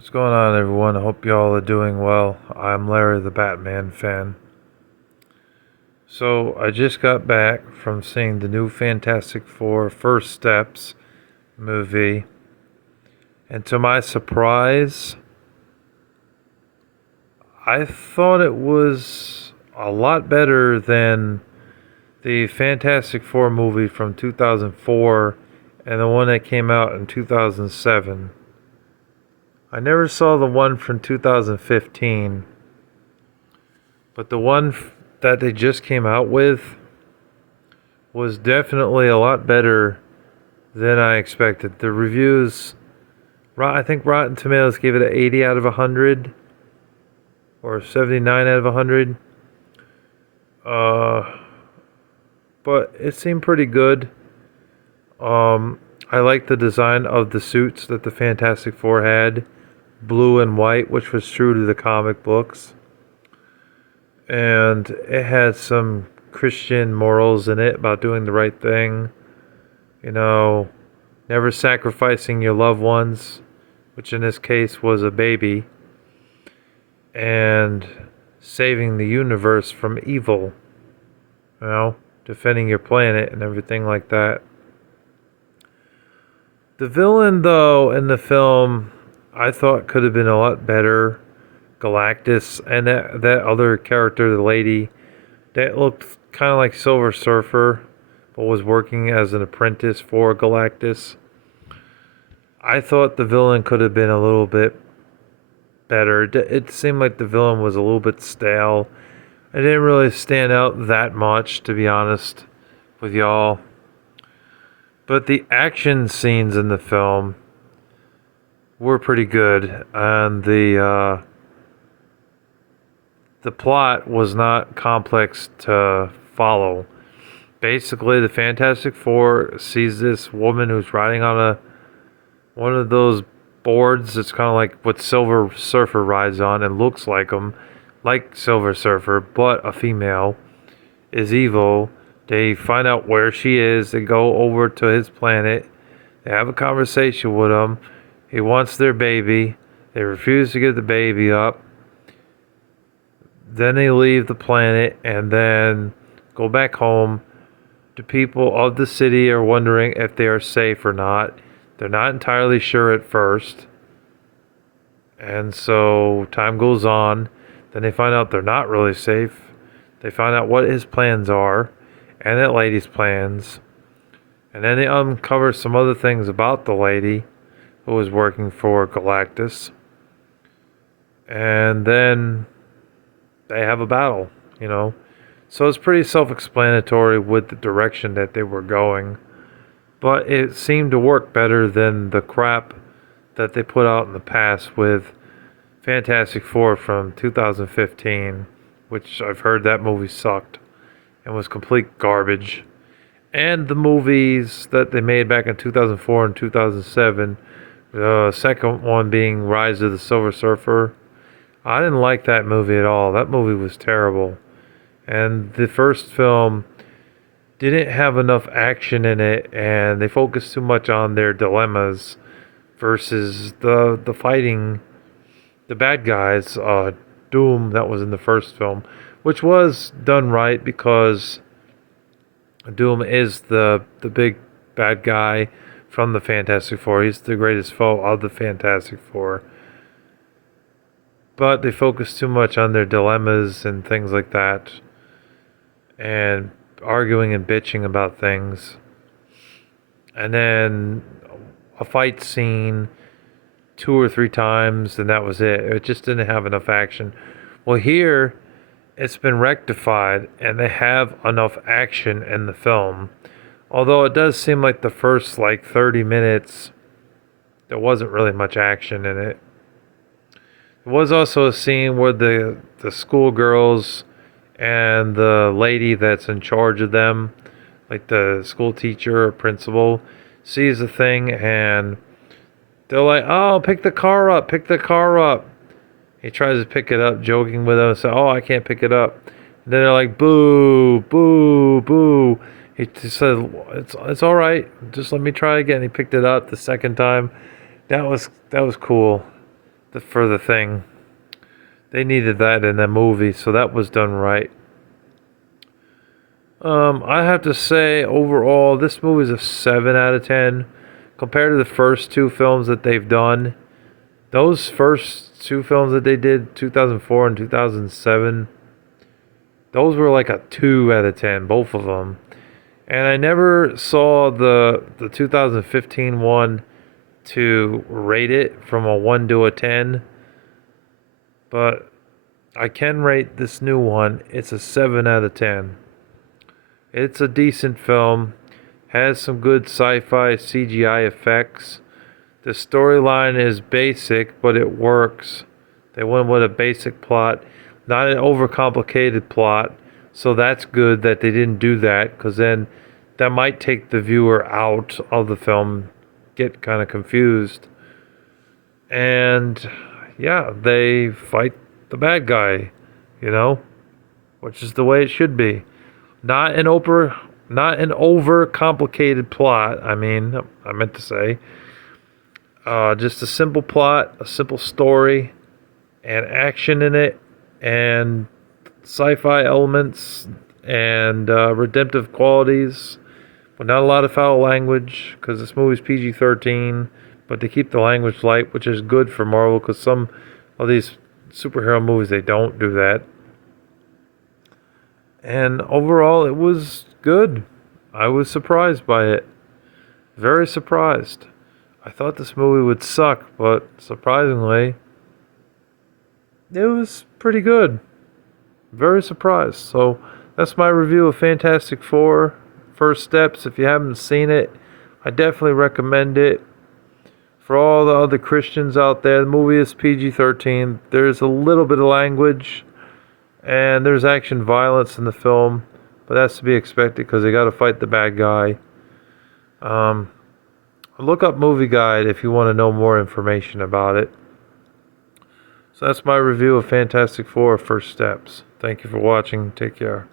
What's going on, everyone? I hope y'all are doing well. I'm Larry, the Batman fan. So, I just got back from seeing the new Fantastic Four First Steps movie, and to my surprise, I thought it was a lot better than the Fantastic Four movie from 2004 and the one that came out in 2007. I never saw the one from 2015. But the one that they just came out with was definitely a lot better than I expected. The reviews, I think Rotten Tomatoes gave it an 80 out of 100 or 79 out of 100. Uh, but it seemed pretty good. I like the design of the suits that the Fantastic Four had, blue and white, which was true to the comic books. And it had some Christian morals in it about doing the right thing, you know, never sacrificing your loved ones, which in this case was a baby, and saving the universe from evil, defending your planet and everything like that. The villain, though, in the film, I thought could have been a lot better. Galactus and that other character, the lady, that looked kind of like Silver Surfer, but was working as an apprentice for Galactus. I thought the villain could have been a little bit better. It seemed like the villain was a little bit stale. It didn't really stand out that much, to be honest with y'all. But the action scenes in the film were pretty good, and the plot was not complex to follow. Basically, the Fantastic Four sees this woman who's riding on one of those boards that's kind of like what Silver Surfer rides on and looks like him, like Silver Surfer, but a female, is evil. They find out where she is. They go over to his planet. They have a conversation with him. He wants their baby. They refuse to give the baby up. Then they leave the planet and then go back home. The people of the city are wondering if they are safe or not. They're not entirely sure at first. And so time goes on. Then they find out they're not really safe. They find out what his plans are and that lady's plans. And then they uncover some other things about the lady who was working for Galactus. And then they have a battle. So it's pretty self-explanatory with the direction that they were going. But it seemed to work better than the crap that they put out in the past with Fantastic Four from 2015, which I've heard that movie sucked and was complete garbage. And the movies that they made back in 2004 and 2007, the second one being Rise of the Silver Surfer, I didn't like that movie at all. That movie was terrible. And the first film didn't have enough action in it, and they focused too much on their dilemmas versus the fighting the bad guys. Doom, that was in the first film, which was done right because Doom is the big bad guy from the Fantastic Four. He's the greatest foe of the Fantastic Four. But they focus too much on their dilemmas and things like that, and arguing and bitching about things. And then a fight scene 2 or 3 times, and that was it. It just didn't have enough action. Well, here it's been rectified, and they have enough action in the film. Although it does seem like the first 30 minutes, there wasn't really much action in it. There was also a scene where the schoolgirls and the lady that's in charge of them, like the school teacher or principal, sees the thing and they're like, "Oh, pick the car up, pick the car up." He tries to pick it up, joking with them, and say, "Oh, I can't pick it up." And then they're like, "Boo, boo, boo." He just said, "It's all right. Just let me try again." He picked it up the second time. That was cool. for the thing. They needed that in the movie, so that was done right. I have to say, overall, this movie is a 7 out of 10. Compared to the first two films that they've done, those first two films that they did, 2004 and 2007, those were like a 2 out of 10, both of them. And I never saw the 2015 one to rate it from a 1 to a 10, but I can rate this new one. It's a 7 out of 10. It's a decent film, has some good sci-fi CGI effects. The storyline is basic, but it works. They went with a basic plot, not an overcomplicated plot. So that's good that they didn't do that, because then that might take the viewer out of the film, get kind of confused. And yeah, they fight the bad guy, you know, which is the way it should be. Not an over complicated plot. I mean, I meant to say, just a simple plot, a simple story, and action in it, and sci-fi elements, and redemptive qualities, but not a lot of foul language because this movie's PG-13. But they keep the language light, which is good for Marvel, because some of these superhero movies they don't do that. And overall, it was good. I was surprised by it. Very surprised. I thought this movie would suck, but surprisingly, it was pretty good. Very surprised. So that's my review of Fantastic Four: First Steps. If you haven't seen it, I definitely recommend it. For all the other Christians out there, the movie is PG-13. There's a little bit of language, and there's action violence in the film, but that's to be expected because they got to fight the bad guy. Look up Movie Guide if you want to know more information about it. So that's my review of Fantastic Four: First Steps. Thank you for watching. Take care.